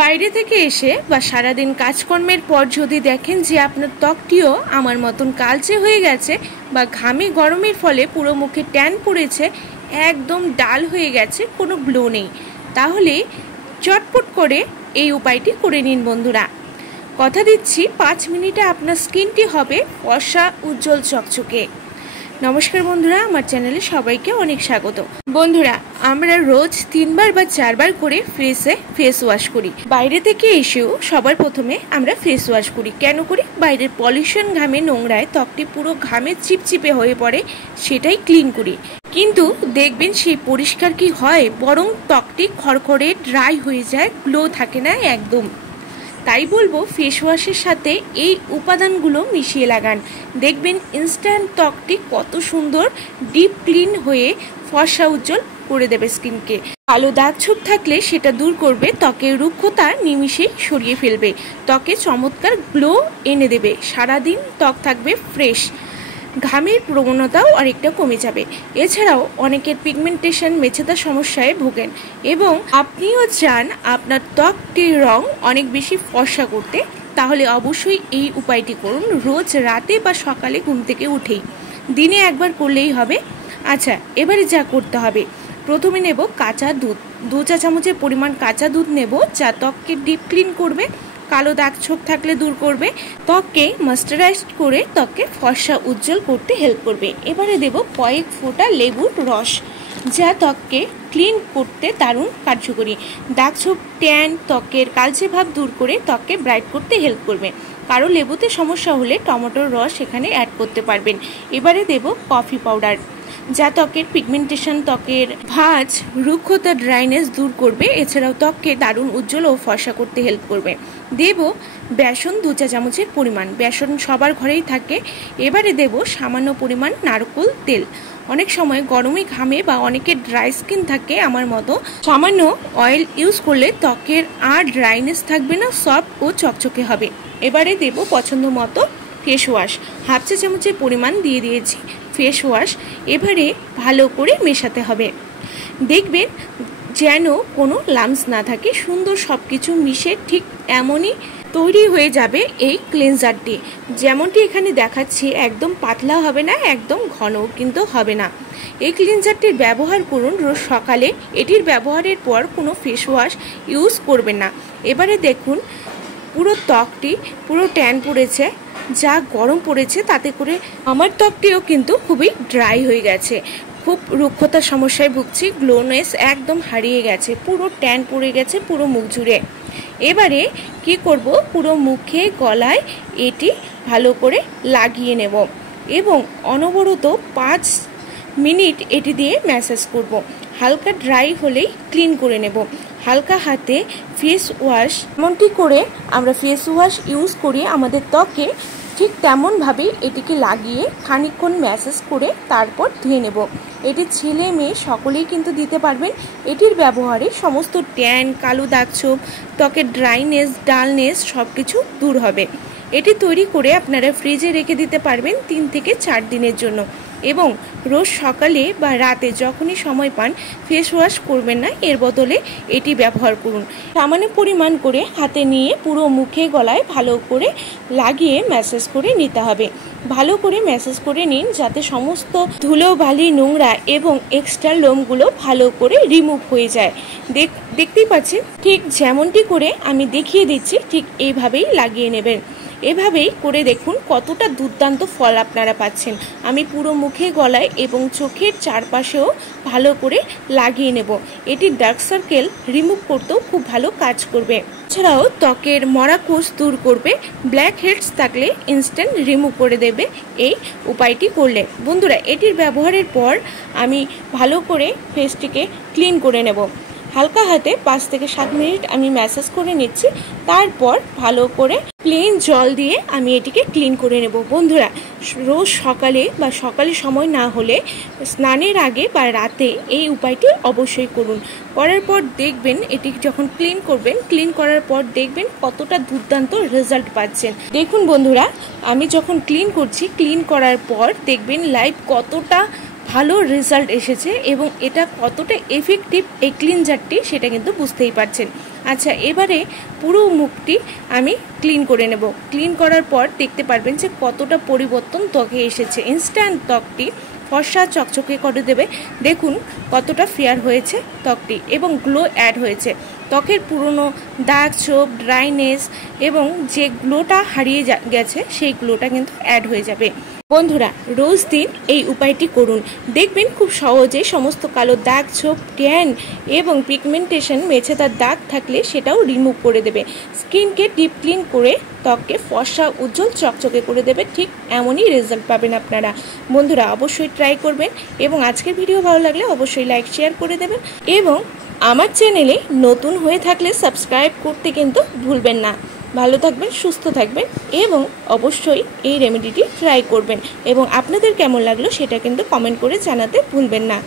বাইরে থেকে এসে বা সারাদিন কাজকর্মের পর যদি দেখেন যে আপনার ত্বকটিও আমার মতন কালচে হয়ে গেছে বা ঘামে গরমের ফলে পুরো মুখে ট্যান পড়েছে, একদম ডাল হয়ে গেছে, কোনো গ্লো নেই, তাহলে চটপট করে এই উপায়টি করে নিন বন্ধুরা। কথা দিচ্ছি 5 মিনিটে আপনার স্কিনটি হবে ফর্সা, উজ্জ্বল, চকচকে। নমস্কার বন্ধুরা, আমার চ্যানেলে সবাইকে অনেক স্বাগত। বন্ধুরা, আমরা রোজ 3 বার বা 4 বার করে ফেস ওয়াশ করি। বাইরে থেকে এসেও সবার প্রথমে আমরা ফেস ওয়াশ করি। কেন করি? বাইরের পলিউশন, ঘামে, নোংরায় ত্বকটি পুরো ঘামে চিপচিপে হয়ে পড়ে, সেটাই ক্লিন করি। কিন্তু দেখবেন সেই পরিষ্কার কি হয়, বরং ত্বকটি খড়খড়ে ড্রাই হয়ে যায়, গ্লো থাকে না একদম। তাই বলবো ফেস ওয়াশের সাথে এই উপাদানগুলো মিশিয়ে লাগান, দেখবেন ইনস্ট্যান্ট ত্বকটি কত সুন্দর ডিপ ক্লিন হয়ে ফর্সা, উজ্জ্বল করে দেবে স্কিনকে। কালো দাগ ছোপ থাকলে সেটা দূর করবে, ত্বকের রুক্ষতা নিমিষেই সরিয়ে ফেলবে, ত্বকে চমৎকার গ্লো এনে দেবে, সারাদিন ত্বক থাকবে ফ্রেশ, ঘামের প্রবণতাও অনেকটা কমে যাবে। এছাড়াও অনেকের পিগমেন্টেশন, মেছেদার সমস্যায় ভোগেন এবং আপনিও চান আপনার ত্বকটির রং অনেক বেশি ফর্সা করতে, তাহলে অবশ্যই এই উপায়টি করুন। রোজ রাতে বা সকালে ঘুম থেকে উঠেই দিনে একবার করলেই হবে। আচ্ছা, এবারে যা করতে হবে, প্রথমে নেব কাঁচা দুধ। 2 চা চামচের পরিমাণ কাঁচা দুধ নেব, যা ত্বককে ডিপ ক্লিন করবে, কালো দাগ ছোপ থাকলে দূর করবে, ত্বককে ময়েশ্চারাইজ করে ত্বককে ফর্সা, উজ্জ্বল করতে হেল্প করবে। এবারে দেব কয়েক ফোঁটা লেবুর রস, যা ত্বককে ক্লিন করতে দারুণ কার্যকরী। দাগ ছোপ, ট্যান, ত্বকের কালচে ভাব দূর করে ত্বককে ব্রাইট করতে হেল্প করবে। কারো লেবুতে সমস্যা হলে টমেটোর রস এখানে অ্যাড করতে পারবেন। এবারে দেব কফি পাউডার, যা ত্বকের পিগমেন্টেশন, ত্বকের ভাঁজ, রুক্ষতা, ড্রাইনেস দূর করবে। এছাড়াও ত্বককে দারুণ উজ্জ্বল ও ফর্সা করতে হেল্প করবে। দেব বেসন 2 চা চামচের পরিমাণ, বেসন সবার ঘরেই থাকে। এবারে দেব সামান্য পরিমাণ নারকেল তেল। অনেক সময় গরমে ঘামে বা অনেকের ড্রাই স্কিন থাকে আমার মতো, সামান্য অয়েল ইউজ করলে ত্বকের আর ড্রাইনেস থাকবে না, সফট ও চকচকে হবে। এবারে দেব পছন্দ মতো ফেস ওয়াশ, 1/2 চা চামচের পরিমাণ দিয়ে দিয়েছি ফেস ওয়াশ। এবারে ভালো করে মেশাতে হবে, দেখবেন যেন কোনো লাম্পস না থাকে, সুন্দর সব কিছু মিশে ঠিক এমনই তৈরি হয়ে যাবে এই ক্লিনজারটি। যেমনটি এখানে দেখাচ্ছি, একদম পাতলা হবে না, একদম ঘনও কিন্তু হবে না। এই ক্লিনজারটির ব্যবহার করুন রোজ সকালে। এটির ব্যবহারের পর কোনো ফেস ওয়াশ ইউজ করবেন না। এবারে দেখুন পুরো ত্বকটি পুরো ট্যান পড়েছে, যা গরম পড়েছে তাতে করে আমার ত্বকটিও কিন্তু খুবই ড্রাই হয়ে গেছে, খুব রুক্ষতার সমস্যায় ভুগছি, গ্লোনেস একদম হারিয়ে গেছে, পুরো ট্যান পড়ে গেছে পুরো মুখ জুড়ে। এবারে কি করব, পুরো মুখে, গলায় এটি ভালো করে লাগিয়ে নেব এবং অনবরত 5 মিনিট এটি দিয়ে ম্যাসাজ করব। হালকা ড্রাই হলেই ক্লিন করে নেব। হালকা হাতে ফেস ওয়াশ, এমনটি করে আমরা ফেস ওয়াশ ইউজ করি আমাদের ত্বকে, ঠিক তেমনভাবেই এটিকে লাগিয়ে খানিকক্ষণ ম্যাসাজ করে তারপর ধুয়ে নেব। এটি ছেলে মেয়ে সকলেই কিন্তু দিতে পারবেন। এটির ব্যবহারে সমস্ত ট্যান, কালো দাগ ছোপ, ত্বকের ড্রাইনেস, ডালনেস সব কিছু দূর হবে। এটি তৈরি করে আপনারা ফ্রিজে রেখে দিতে পারবেন 3 থেকে 4 দিনের জন্য এবং রোজ সকালে বা রাতে যখনই সময় পান ফেস ওয়াশ করবেন না, এর বদলে এটি ব্যবহার করুন। সামান্য পরিমাণ করে হাতে নিয়ে পুরো মুখে, গলায় ভালো করে লাগিয়ে ম্যাসাজ করে নিতে হবে। ভালো করে ম্যাসাজ করে নিন, যাতে সমস্ত ধুলো, বালি, নোংরা এবং এক্সট্রা লোমগুলো ভালো করে রিমুভ হয়ে যায়। দেখতেই পাচ্ছেন, ঠিক যেমনটি করে আমি দেখিয়ে দিচ্ছি ঠিক এইভাবেই লাগিয়ে নেবেন। এভাবেই করে দেখুন কতটা দুর্দান্ত ফল আপনারা পাচ্ছেন। আমি পুরো মুখে, গলায় এবং চোখের চারপাশেও ভালো করে লাগিয়ে নেব। এটি ডার্ক সার্কেল রিমুভ করতেও খুব ভালো কাজ করবে। এছাড়াও ত্বকের মরা কোষ দূর করবে, ব্ল্যাক হেডস থাকলে ইনস্ট্যান্ট রিমুভ করে দেবে এই উপায়টি করলে। বন্ধুরা, এটির ব্যবহারের পর আমি ভালো করে ফেসটিকে ক্লিন করে নেব। হালকা হাতে 5 থেকে 7 মিনিট আমি ম্যাসাজ করে নিচ্ছি, তারপর ভালো করে প্লেন জল দিয়ে আমি এটিকে ক্লিন করে নেব। বন্ধুরা, রোজ সকালে বা সকালে সময় না হলে স্নানের আগে বা রাতে এই উপায়টি অবশ্যই করুন। করার পর দেখবেন এটি যখন ক্লিন করবেন, ক্লিন করার পর দেখবেন কতটা দুর্দান্ত রেজাল্ট পাচ্ছেন। দেখুন বন্ধুরা, আমি যখন ক্লিন করছি, ক্লিন করার পর দেখবেন লাইভ কতটা ভালো রেজাল্ট এসেছে এবং এটা কতটা এফেক্টিভ এই ক্লিনজারটি সেটা কিন্তু বুঝতেই পারছেন। আচ্ছা, এবারে পুরো মুখটি আমি ক্লিন করে নেব। ক্লিন করার পর দেখতে পারবেন যে কতটা পরিবর্তন ত্বকে এসেছে। ইনস্ট্যান্ট ত্বকটি ফর্সা চকচকে করে দেবে। দেখুন কতটা ফেয়ার হয়েছে ত্বকটি এবং গ্লো অ্যাড হয়েছে। ত্বকের পুরনো দাগ, ছোপ, ড্রাইনেস এবং যে গ্লোটা হারিয়ে গেছে সেই গ্লোটা কিন্তু অ্যাড হয়ে যাবে। বন্ধুরা, রোজ দিন এই উপায়টি করুন, দেখবেন খুব সহজে সমস্ত কালো দাগ, ছোপ, ট্যান এবং পিগমেন্টেশন, মেছেদার দাগ থাকলে সেটাও রিমুভ করে দেবে। স্কিনকে ডিপ ক্লিন করে ত্বককে ফর্সা, উজ্জ্বল, চকচকে করে দেবে। ঠিক এমনই রেজাল্ট পাবেন আপনারা। বন্ধুরা, অবশ্যই ট্রাই করবেন এবং আজকের ভিডিও ভালো লাগলে অবশ্যই লাইক, শেয়ার করে দেবেন এবং আমার চ্যানেলে নতুন হয়ে থাকলে সাবস্ক্রাইব করতে কিন্তু ভুলবেন না। ভালো থাকবেন, সুস্থ থাকবেন এবং অবশ্যই এই রেমেডিটি ট্রাই করবেন এবং আপনাদের কেমন লাগলো সেটা কিন্তু কমেন্ট করে জানাতে ভুলবেন না।